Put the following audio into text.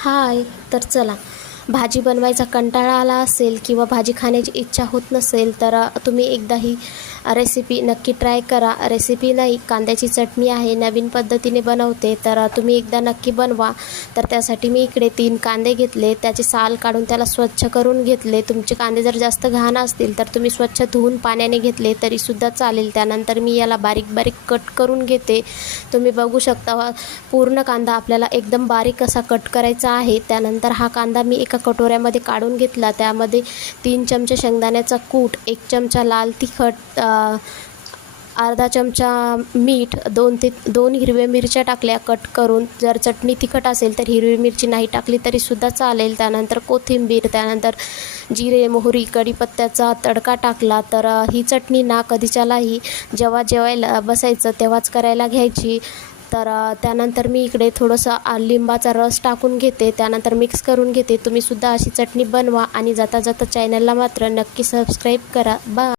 हाय. तर चला, भाजी बनवायचा कंटाळा आला असेल किंवा भाजी खाण्याची इच्छा होत नसेल तर तुम्ही एकदा ही रेसिपी नक्की ट्राय करा. रेसिपी नाही, कांद्याची चटणी आहे, नवीन पद्धतीने बनवते, तर तुम्ही एकदा नक्की बनवा. तर त्यासाठी मी इकडे 3 कांदे घेतले, त्याचे साल काढून त्याला स्वच्छ करून घेतले. तुमचे कांदे जर जास्त घाण असतील तर तुम्ही स्वच्छ धुवून पाण्याने घेतले तरीसुद्धा चालेल. त्यानंतर मी याला बारीक बारीक कट करून घेते. तुम्ही बघू शकता पूर्ण कांदा आपल्याला एकदम बारीक असा कट करायचा आहे. त्यानंतर हा कांदा मी एका कटोऱ्यामध्ये काढून घेतला. त्यामध्ये 3 चमचे शेंगदाण्याचा कूट, 1 चमचा लाल तिखट, अर्धा चमचा मीठ, 2 हिरव्या मिरच्या टाकल्या कट करून. जर चटणी तिखट असेल तर हिरवी मिरची नाही टाकली तरीसुद्धा चालेल. त्यानंतर कोथिंबीर, त्यानंतर जिरे, मोहरी, कढीपत्त्याचा तडका टाकला. तर ही चटणी ना कधीच्यालाही जेव्हा जेवायला बसायचं तेव्हाच करायला घ्यायची. तर त्यानंतर मी इकडे थोडंसं लिंबाचा रस टाकून घेते. त्यानंतर मिक्स करून घेते. तुम्हीसुद्धा अशी चटणी बनवा आणि जाता जाता चॅनलला मात्र नक्की सबस्क्राईब करा. बाय.